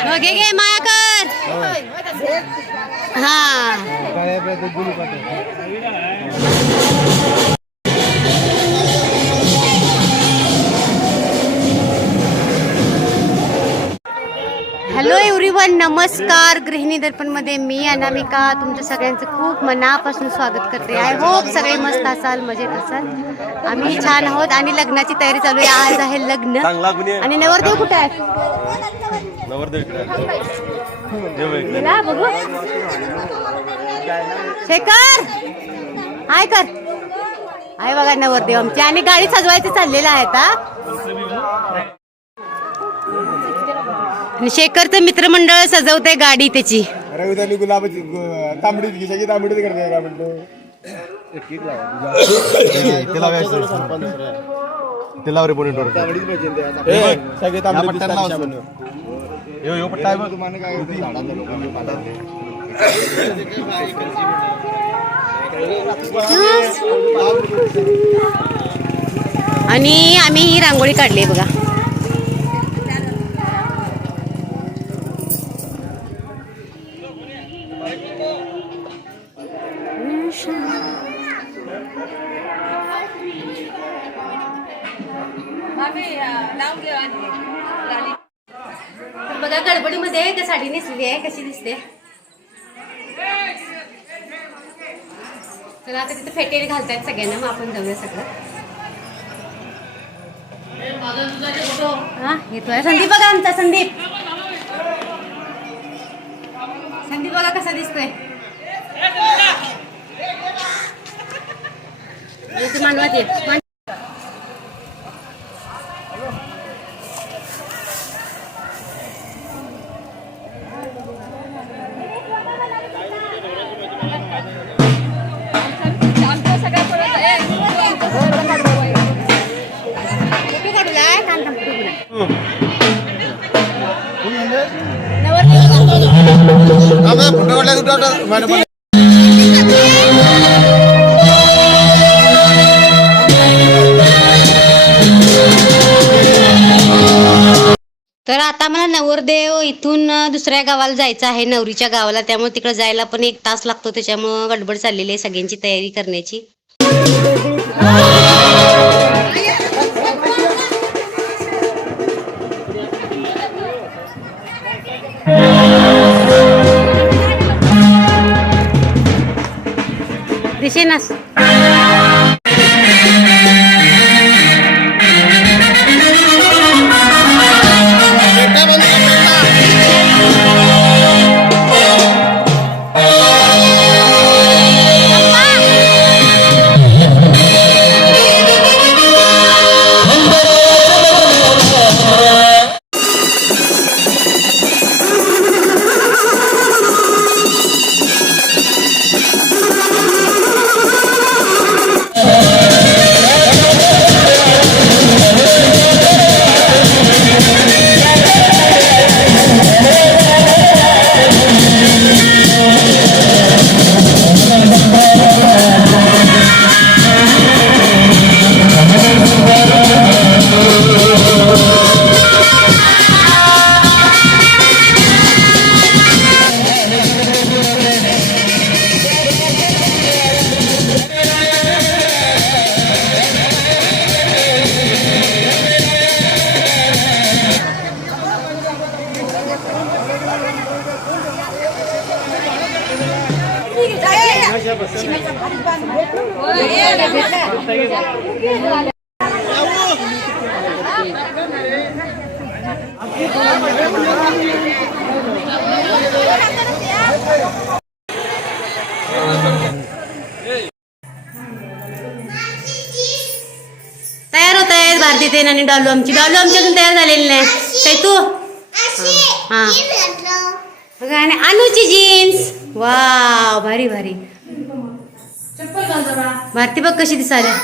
घे घे माया कर. हा हॅलो एव्हरीवन, नमस्कार. गृहिणी दर्पण मध्ये मी अनामिका तुमच्या सगळ्यांचं खूप मनापासून स्वागत करते. आय होप सगळे मस्त असाल, मजेत असाल. आम्ही छान आहोत आणि लग्नाची तयारी चालू आहे. आज आहे लग्न आणि नवरदेव कुठे आहे? बघू शेखर हाय कर. आहे बघा नवरदेव आमची आणि गाडी सजवायचं चाललेलं आहे आता. शेखरचं मित्रमंडळ सजवते गाडी त्याची. गुलाबाची तांबडी घिसाची तांबडी करते का म्हणतो. तिला सगळे तांबडी आणि आम्ही ही रांगोळी काढली बघा. बघा गडबडीमध्ये त्या साडी नेसलेली आहे, कशी दिसते. चला आता तिथे फेटे घालतायत सगळ्यांना, मग आपण जाऊया सगळं. हा येतोय संदीप बघा आमचा. संदीप संदीप बघा कसा दिसतोय. मानवात ये. तर आता मला नवरदेव इथून दुसऱ्या गावाला जायचं आहे, नवरीच्या गावाला. त्यामुळे तिकडे जायला पण 1 तास लागतो. त्याच्यामुळे गडबड चाललेली आहे सगळ्यांची तयारी करण्याची. दिसेनास तयार होत आहेत भारती ते आणि डालू आमची. डालू आमच्यातून तयार झालेली नाही. तू हा बघा आणि अनुची जीन्स. वाव भारी भारी. भारती बघ कशी दिसायला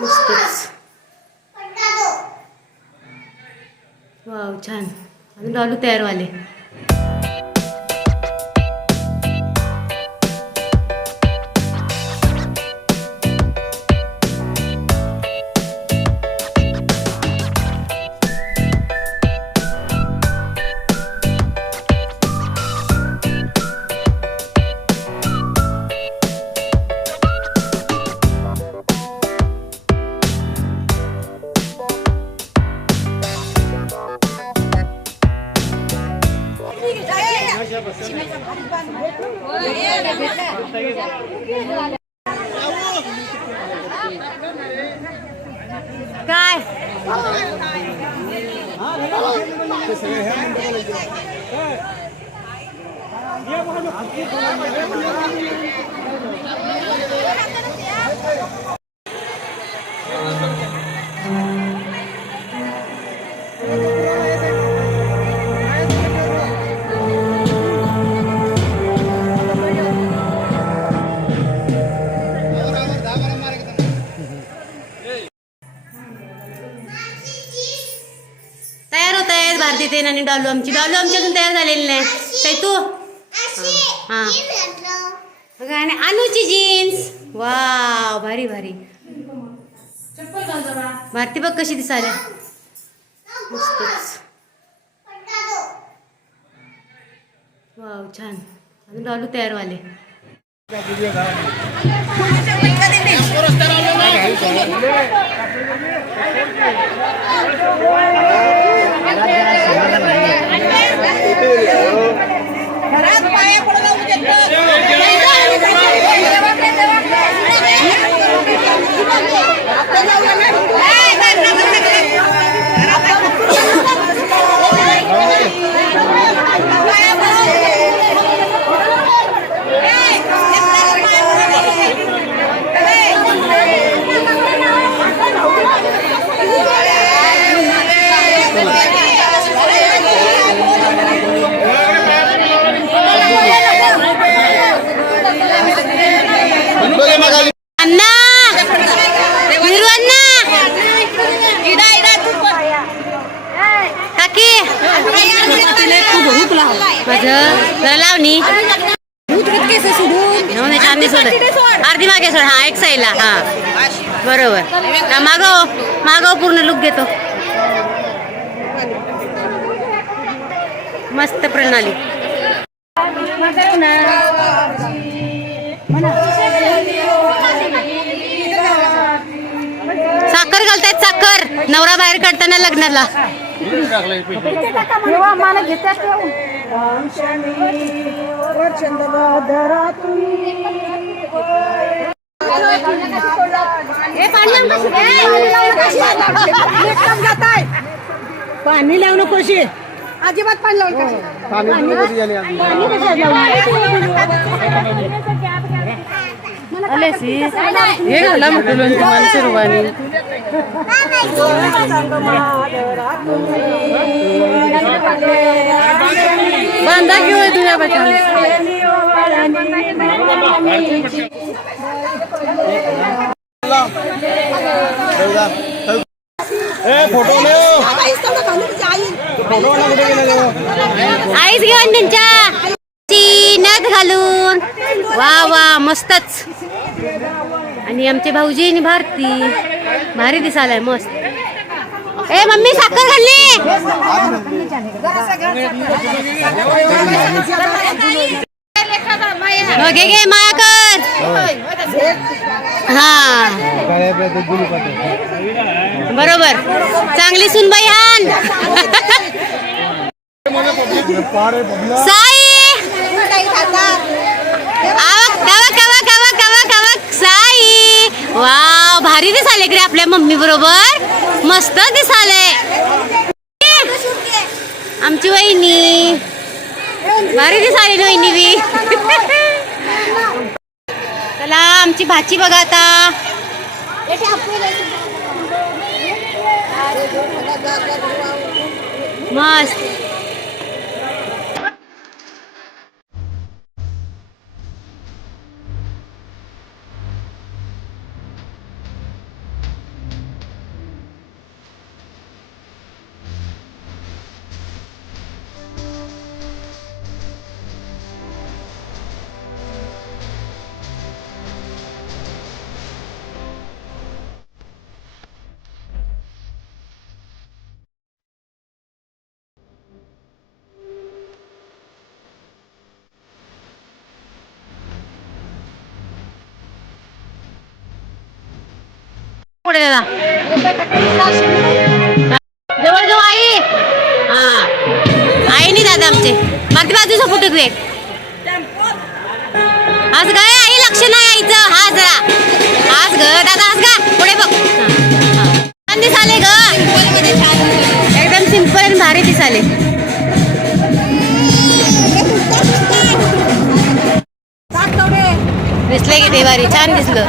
मस्तच. वाव छान. आणि डालू तयार वाले. काय तयार होत आहेत भारती तेन आणि डॉलू आमची अजून तयार झालेली नाही चैतू हा बघा आणि अनुची जीन्स वाव भारी भारी भारती बघ कशी दिसायला मस्तच वाव छान आणि डॉलू तयार वाले अण्णा विरू अण्णा काकी माझं जरा लावणी चांदी सोड अर्धी मागे सोड हा एक साईडला हा बरोबर मागव पूर्ण लुक घेतो मस्त प्रणाली साखर घालतायत साखर नवरा बाहेर काढताना लग्नाला पाणी लावणं कशी अजिबात पाणी लावून हे घाला म्हटलं माणसं रुवानी बांधा घेऊ तुझ्या बच्चा आईच घेऊन त्यांच्या नथ घालून वा वा मस्तच आणि आमचे भाऊजी आणि भारती भारी दिसालाय मस्त ए मम्मी साखर घालली घे घे माया कर हा बरोबर चांगली सुनबाई आण साई साई वाव भारी दिसाले रे आपल्या मम्मी बरोबर मस्त दिसाले आमची वहिनी भारी दिसाली वहिनी बी चला आमची भाची बघा आता मस्त पुढे दादा जवळ जाऊ आई हा आई नाही दादा आमचे. मागच्या बाजूचा फोटो घे. आज काय आई लक्ष नाही यायचं. हा जरा आज ग दादा आज का पुढे बघ. छान दिसाले ग एकदम सिंपल आणि भारी दिसाले. दिसले की देवारी छान दिसलं.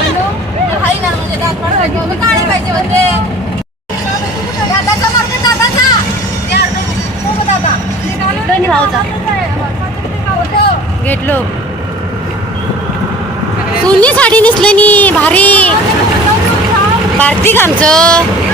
घेतलो सुनी साडी नेसलं नी भारी कार्तिक आमचं.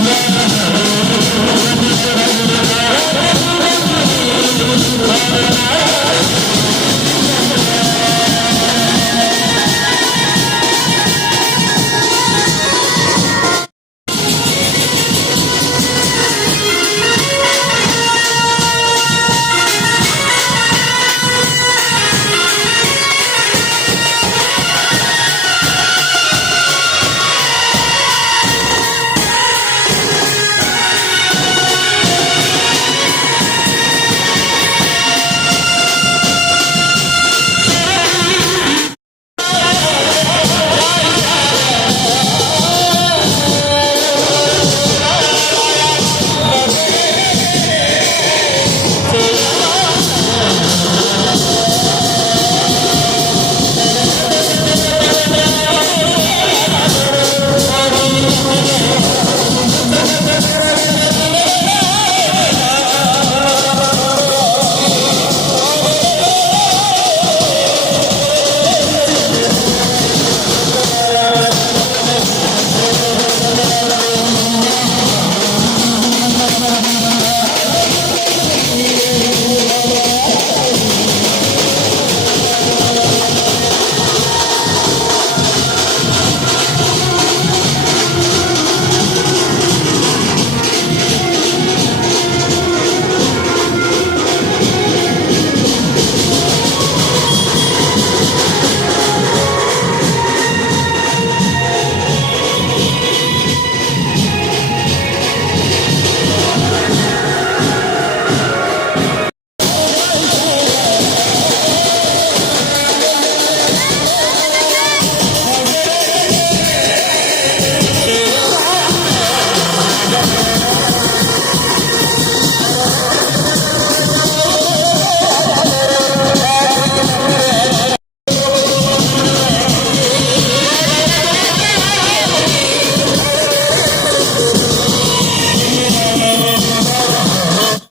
Thank